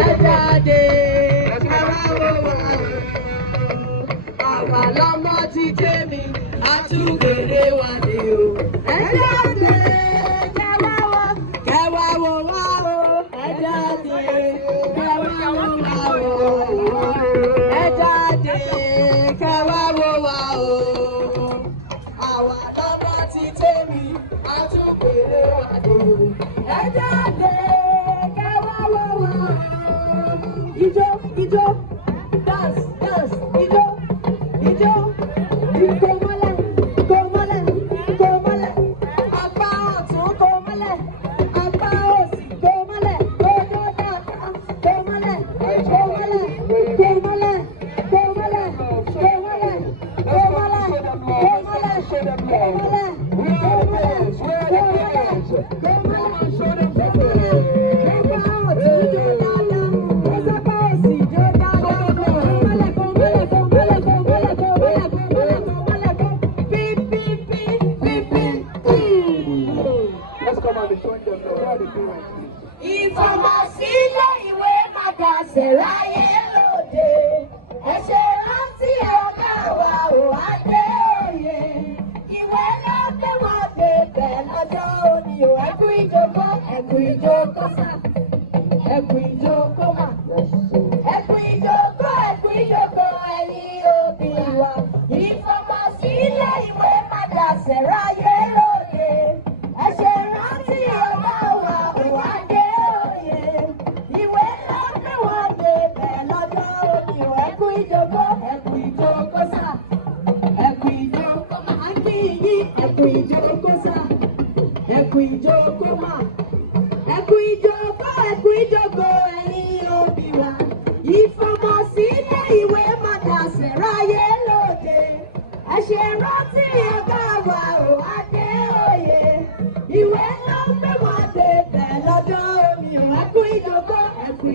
ẹ jáde káwá wò wá o àwa lọmọ ti tèmi àtúgbèrè wà ní o ẹ jáde kẹwàá wò wá o ẹ jáde kẹwàá wò wá o ẹ jáde kẹwàá wò wá o àwa lọmọ ti tèmi àtúgbèrè wà ní o ẹ jáde kẹwàá wò wá o ijó ijó dance dance ijó ijó kò mọ́lẹ̀ kò mọ́lẹ̀ kò mọ́lẹ̀ apá ọ̀tún kò mọ́lẹ̀ apá òsì kò mọ́lẹ̀ ojú dáadáa kò mọ́lẹ̀ kò mọ́lẹ̀ kò mọ́lẹ̀ kò mọ́lẹ̀ kò mọ́lẹ̀ kò mọ́lẹ̀ kò mọ́lẹ̀ ìfọ̀mọ̀sílẹ̀ ìwé màdà ṣẹ̀ráyé lóde ẹ ṣe rántí ọ̀gá wa ò adé òye ìwé ló gbé wọn débẹ̀ lọ́jọ́ òní ò ẹkú ìjókòó sá ẹkú ìjókòó mà ẹkú ìjókòó ẹ̀yin òbí wa ìfọ̀mọ̀sílẹ̀ ìwé màdà ṣẹ̀ráyé lóde ẹ ṣe rántí ọ̀gá wa ò adé òye ìwé ló gbé wọn débẹ̀ lọ́jọ́ òní ò ẹkú ìjókòó sá ẹkú ìjókòó mà á kí yín ẹkú ìjókòó sá ẹkú ìjókòó mà ẹkú ìjókòó ẹ̀yin òbí wa ìfọ̀mọ̀sílẹ̀ ìwé màdà ṣẹ̀ráyé lóde ẹ ṣe rántí ọ̀gá wa ò adé òye ìwé ló gbé wọn débẹ̀ lọ́jọ́ òní ò ẹkú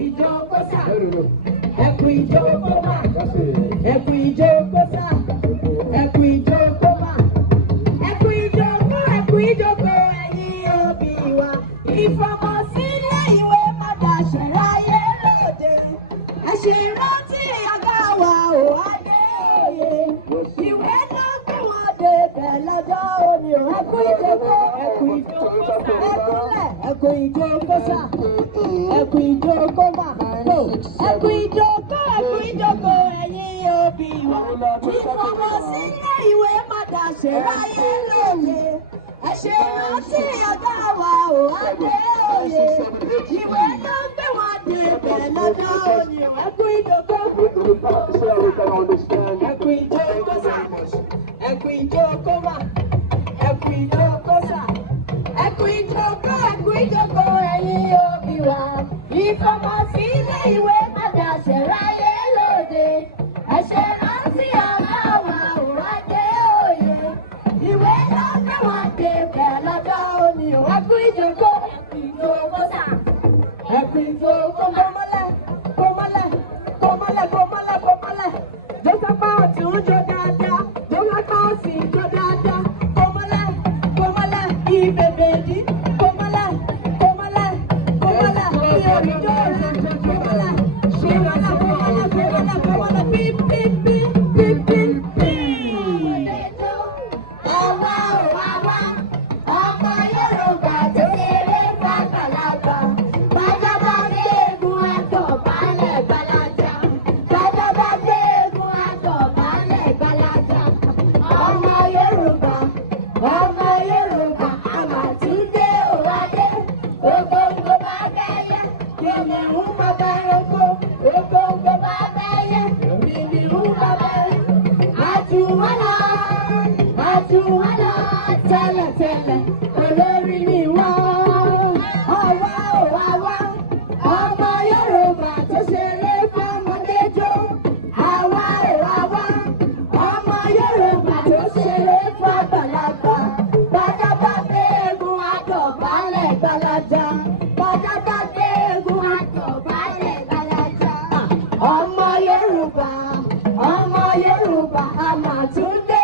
ìjókòó sá ẹkú ìjókòó mà ẹkú ìjókòó sá ẹkú ìjókòó mà ẹkú ìjókòó ẹ̀yin òbí wa ìfọ̀mọ̀sílẹ̀ ìwé màdà ṣẹ̀ráyé lóde ẹ ṣe rántí ọ̀gá wa ò adé òye ìwé ló gbé wọn débẹ̀ lọ́jọ́ òní ò ẹkú ìjókòó ẹkú ìjókòó sá ẹkú ìjókòó mà ẹkú ìjókòó ẹ̀yin òbí wa ìfọ̀mọ̀sílẹ̀ ìwé màdà ṣẹ̀ráyé lóde ẹ ṣe rántí ọ̀gá wa ò adé òye ìwé ló gbé wọn débẹ̀ lọ́jọ́ òní ò ẹkú ìjókòó sá ẹkú ìjókòó mà ẹkú ìjókòó sá ẹkú ìjókòó ẹ̀yin òbí wa ìfọ̀mọ̀sílẹ̀ ìwé màdà ṣẹ̀ráyé lóde ẹ ṣe rántí ọ̀gá wa ò adé òye ìwé ló gbé wọn débẹ̀ lọ́jọ́ òní ò ẹkú ìjókòó sá ẹkú ìjókòó kó mọ́lẹ̀ jó sápá ọ̀tún jó dáadáa jó lápá òsì jó dáadáa kó mọ́lẹ̀ ìbèbèdí kó mọ́lẹ̀ bí òrìjó rẹ̀ kó mọ́lẹ̀ pípípí. Àwa ọmọ Yorùbá tó ṣeré fàgbàlagbà bàbá bá dé egun àtọ̀bálẹ̀ gbalaja bàbá bá dé egun àtọ̀bálẹ̀ gbalaja ọmọ Yorùbá àmàtúndé òwádé gbogbo bá bẹ́yẹ kìnìún bá bẹ́rẹ̀kọ gbogbo bá bẹ́yẹ kìnìún bá bẹ́rẹ̀ àtúwọ́lá tẹ́lẹ̀tẹ́lẹ̀ olórí ni wọ́n àwa ọmọ Yorùbá tó ṣeré fọ́mọdé jó àwa ọmọ Yorùbá tó ṣeré fọ́gbàlagbà bàtà bá gbé egun àtọ̀bálẹ̀ gbalaja bàtà bá gbé egun àtọ̀bálẹ̀ gbalaja ọmọ Yorùbá àmàtúndé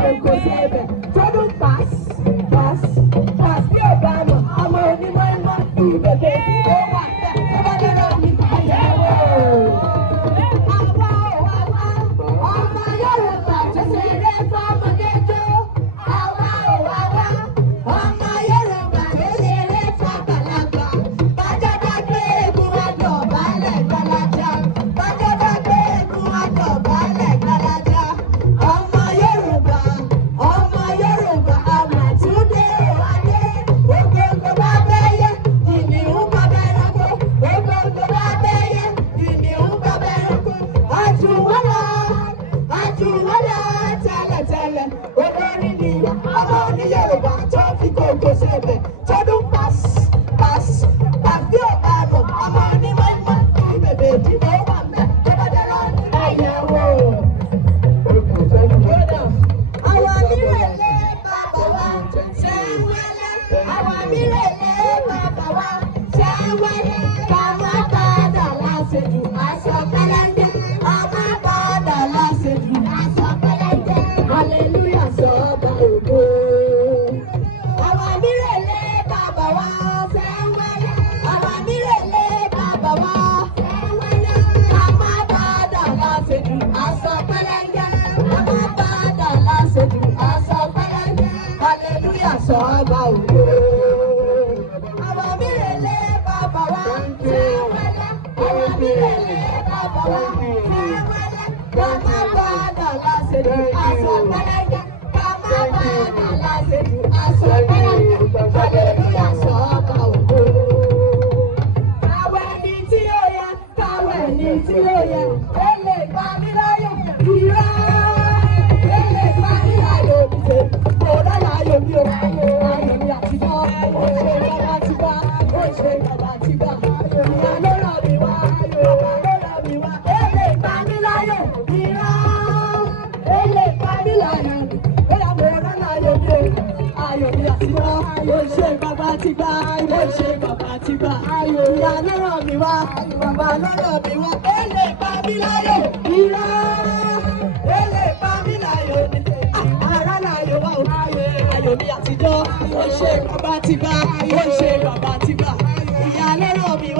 kòkó sí ẹbẹ̀ tọdún pass bí ò bá mọ̀ ọmọ onímọ̀ ẹ̀mọ́ ìbèbè ó wà bẹ́ẹ̀ tó bá dára ní àyẹ̀wò. Ọmọ Yorùbá tó ṣeré fọmọdé jó. Àwa ọmọ Yorùbá tó ṣeré fàgbàlagbà. Bájọ́ bá gbé egun wa dọ̀bálẹ̀ gbalaja. Bájọ́ bá gbé egun wa dọ̀bálẹ̀ gbalaja. Ọmọ Yorùbá àmàtúndé òwádé. Ògógó bá bẹ́yẹ, kìnìún bá bẹ́ranko. Ògógó bá bẹ́yẹ, kìnìún bá bẹ́ranko. Àjùwọ́lá tẹ́lẹ̀tẹ́lẹ̀. Olórí ni ọmọ ní Yorùbá tó fi kòkó sẹ́bẹ̀. Tọdún pass àbí ọ̀bá mọ̀ ọmọ ní mọ́ìmọ́ ìbèbè ìdìbò wà mẹ́ tó bá dára ní àyẹ̀wò. Àwa mírèlé bàbá wa ṣe ń wẹ́lẹ́. Àwa mírèlé bàbá wa ṣe ń wẹ́lẹ́. Ká má padà láṣejù aṣọ pẹ́lẹ́ńdẹ́. Ká má padà láṣejù aṣọ pẹ́lẹ́ńdẹ́. Hallelujah sọ́ba ògo. Àwa mírèlé bàbá wa ṣe ń wẹ́lẹ́. Àwa mírèlé bàbá wa ṣe ń wẹ́lẹ́. Ká má padà láṣejù aṣọ pẹ́lẹ́ńdẹ́. Ká má padà láṣejù aṣọ pẹ́lẹ́ńdẹ́. Hallelujah sọ́ba ògo. Àwa mírèlé bàbá wa ṣe ń wẹ́lẹ́. Àwa mírèlé bàbá wa ṣe ń wẹ́lẹ́. Ká má padà láṣejù aṣọ pẹ́lẹ́ńdẹ́. Ká má padà láṣejù aṣọ pẹ́lẹ́ńdẹ́. Hallelujah sọ́ba ògo. Káwé ní tí ó yẹ, káwé ní tí ó yẹ. Ó lè gbà mí láyọ̀ ìrọ̀. Ó lè gbà mí láyọ̀ ìṣe. Kò dára ayọ̀ mi ò. Ayọ̀ mi àtijọ́. Ó ṣe bàbá ti bá. Ó ṣe bàbá ti bá. Ìyá ló rọ̀ mí wá. Bàbá ló rọ̀ mí wá. Ó lè gbà mí láyọ̀ ìrọ̀. Ó lè gbà mí láyọ̀. Ó yà mọ̀ ọ́nà láyọ̀ mi ò. Ayọ̀ mi àtijọ́. Ó ṣe bàbá ti bá. Ó ṣe bàbá ti bá. Ìyá ló rọ̀ mí wá. Bàbá ló rọ̀ mí wá. Ó lè gbà mí láyọ̀ ìrọ̀. Ó lè gbà mí láyọ̀ ní. Ara láyọ̀ wá o. Ayọ̀ mi àtijọ́. Ó ṣe bàbá ti bá. Ó ṣe bàbá ti bá. Ìyá ló rọ̀ mí wá.